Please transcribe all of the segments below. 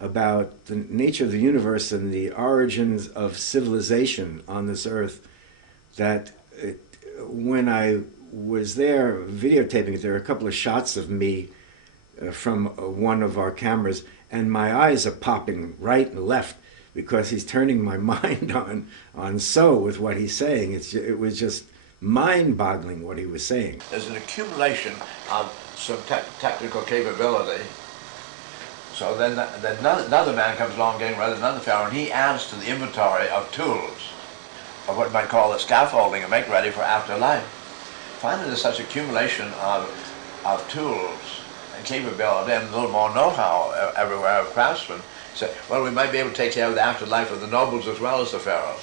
about the nature of the universe and the origins of civilization on this earth that when I was there videotaping it, there are a couple of shots of me from one of our cameras, and my eyes are popping right and left because he's turning my mind on so with what he's saying. It was just mind-boggling what he was saying. There's an accumulation of some technical capability. So then another man comes along getting ready, another fellow, and he adds to the inventory of tools, of what you might call the scaffolding and make ready for afterlife. Finally, there's such accumulation of tools and capability and a little more know-how everywhere of craftsmen. So, well, we might be able to take care of the afterlife of the nobles as well as the pharaoh.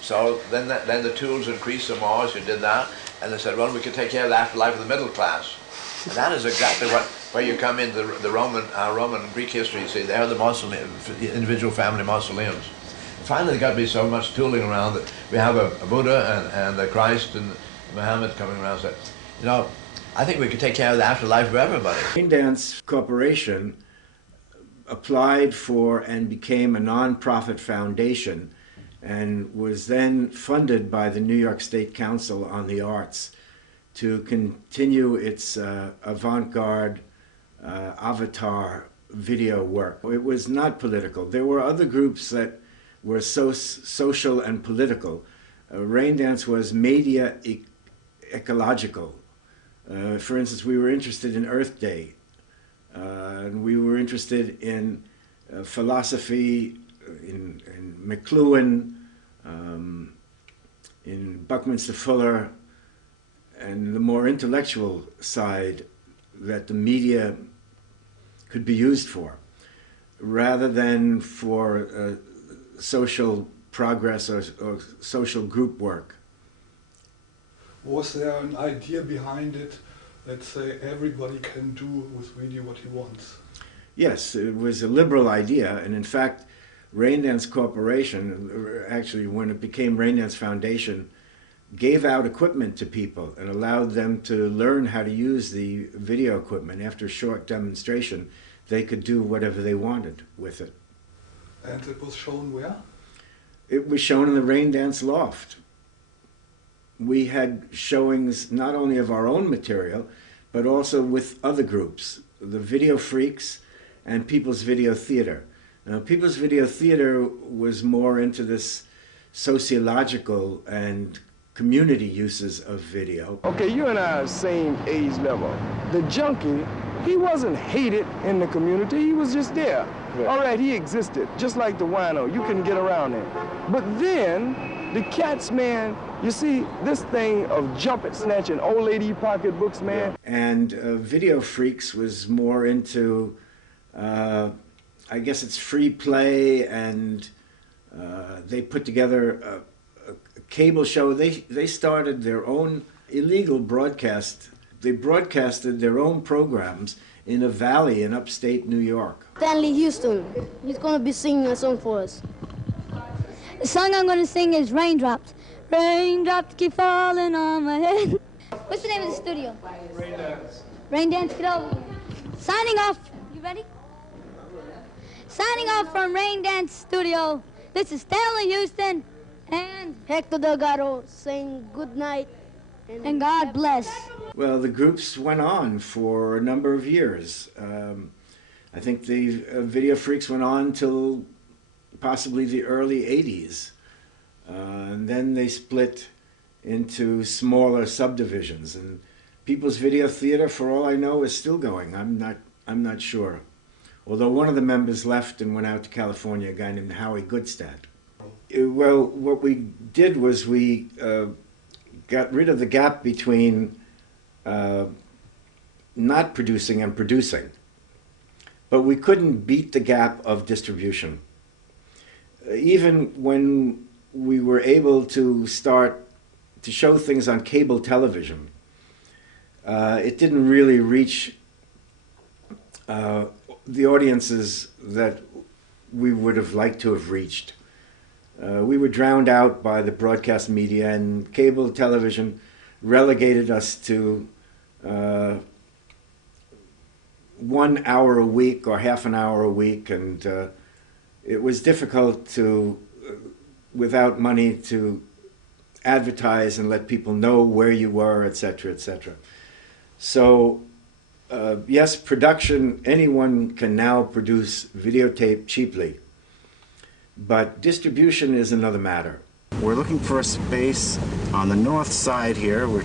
So then the tools increased some more as you did that, and they said, well, we could take care of the afterlife of the middle class. And that is exactly where you come into the Roman and Greek history. You see, they're the individual family mausoleums. Finally, there got to be so much tooling around that we have a Buddha and the Christ and Muhammad coming around. So, you know, I think we could take care of the afterlife for everybody. Raindance Corporation applied for and became a non-profit foundation and was then funded by the New York State Council on the Arts to continue its avant-garde avatar video work. It was not political. There were other groups that were social and political. Raindance was media ecological. For instance, we were interested in Earth Day, and we were interested in philosophy, in McLuhan, in Buckminster Fuller, and the more intellectual side that the media could be used for, rather than for social progress or social group work. Was there an idea behind it? Let's say everybody can do with video what he wants. Yes, it was a liberal idea, and in fact, Raindance Corporation, actually when it became Raindance Foundation, gave out equipment to people and allowed them to learn how to use the video equipment. After a short demonstration, they could do whatever they wanted with it. And it was shown where? It was shown in the Raindance Loft. We had showings not only of our own material, but also with other groups, the Video Freaks and People's Video Theater. Now, People's Video Theater was more into this sociological and community uses of video. Okay, you and I are same age level. The junkie, he wasn't hated in the community, he was just there. Right. All right, he existed, just like the wino, you couldn't get around him. But then, the cats, man, you see, this thing of jumping, snatching old lady pocketbooks, man. Yeah. And Video Freaks was more into, I guess it's free play, and they put together a cable show. They started their own illegal broadcast. They broadcasted their own programs in a valley in upstate New York. Stanley Houston, he's going to be singing a song for us. The song I'm going to sing is Raindrops. Raindrops keep falling on my head. What's the name of the studio? Raindance. Raindance, get over. Signing off. You ready? Signing off from Raindance Studio. This is Stanley Houston and Hector Delgado saying good night and God bless. Well, the groups went on for a number of years. I think the Video Freaks went on till possibly the early 80s. And then they split into smaller subdivisions. And People's Video Theater, for all I know, is still going. I'm not sure. Although one of the members left and went out to California, a guy named Howie Goodstadt. Well, what we did was we got rid of the gap between not producing and producing. But we couldn't beat the gap of distribution. Even when we were able to start to show things on cable television, it didn't really reach the audiences that we would have liked to have reached. We were drowned out by the broadcast media, and cable television relegated us to 1 hour a week or half an hour a week, and it was difficult to, without money, to advertise and let people know where you were, etc., etc. So, yes, production, anyone can now produce videotape cheaply, but distribution is another matter. We're looking for a space on the north side here. In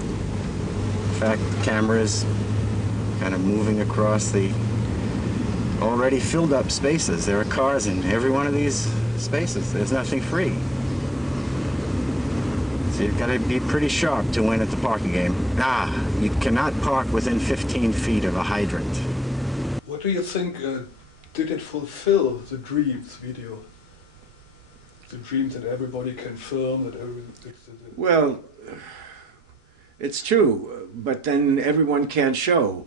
fact, the camera is kind of moving across the already filled up spaces. There are cars in every one of these spaces. There's nothing free. So you've got to be pretty sharp to win at the parking game. You cannot park within 15 feet of a hydrant. What do you think, did it fulfill the dreams video? The dreams that everybody can film, that everyone... Well, it's true, but then everyone can't show.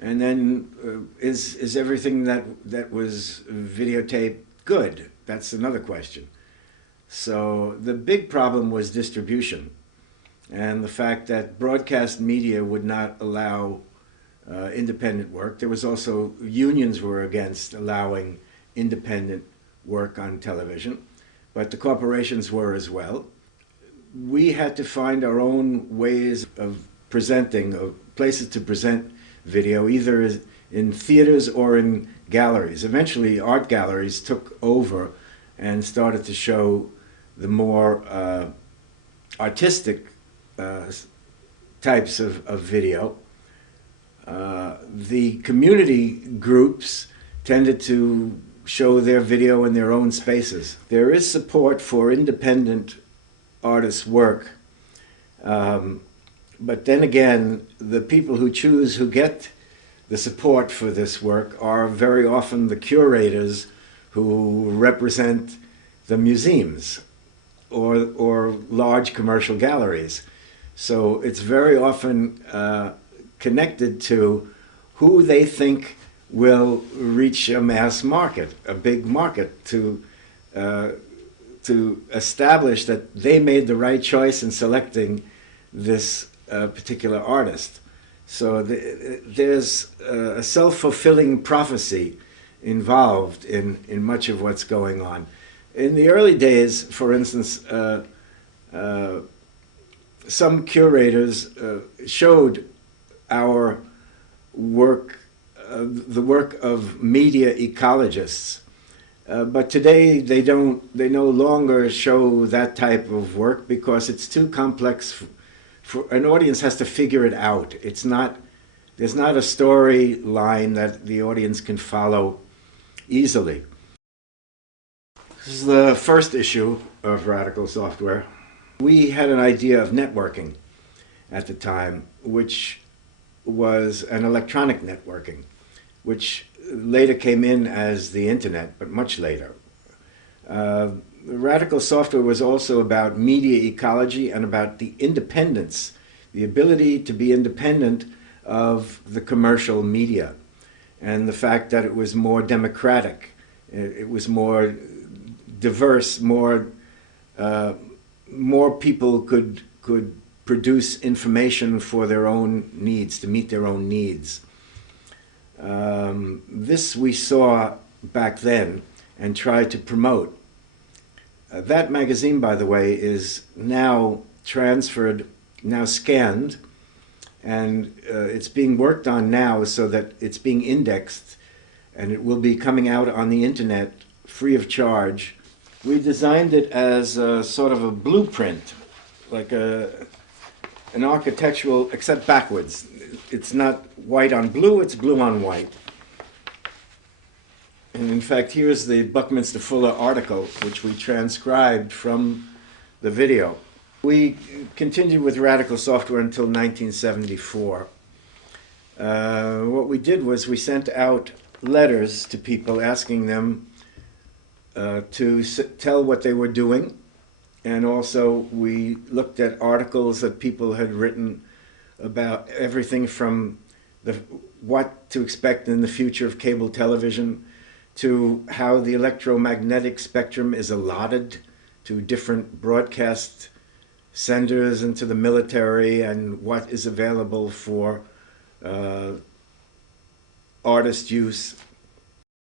And then is everything that was videotaped good? That's another question. So the big problem was distribution, and the fact that broadcast media would not allow independent work. There was also, unions were against allowing independent work on television, but the corporations were as well. We had to find our own ways of presenting, places to present video, either in theaters or in galleries. Eventually, art galleries took over and started to show the more artistic types of video. The community groups tended to show their video in their own spaces. There is support for independent artists' work, but then again, the people who get the support for this work are very often the curators who represent the museums or large commercial galleries. So it's very often connected to who they think will reach a mass market, a big market, to establish that they made the right choice in selecting this particular artist. So there's a self-fulfilling prophecy involved in much of what's going on. In the early days, for instance, some curators showed our work, the work of media ecologists, but today they no longer show that type of work because it's too complex. For an audience has to figure it out. There's not a storyline that the audience can follow easily. This is the first issue of Radical Software. We had an idea of networking at the time, which was an electronic networking, which later came in as the internet, but much later. Radical Software was also about media ecology and about the independence, the ability to be independent of the commercial media, and the fact that it was more democratic, it was more diverse, more people could produce information for their own needs, to meet their own needs. This we saw back then and tried to promote. That magazine, by the way, is now transferred, now scanned, and it's being worked on now so that it's being indexed, and it will be coming out on the internet free of charge. We designed it as a sort of a blueprint, like an architectural, except backwards. It's not white on blue, it's blue on white. And in fact, here's the Buckminster Fuller article, which we transcribed from the video. We continued with Radical Software until 1974. What we did was we sent out letters to people asking them to tell what they were doing, and also we looked at articles that people had written about everything from what to expect in the future of cable television, to how the electromagnetic spectrum is allotted to different broadcast senders and to the military, and what is available for artist use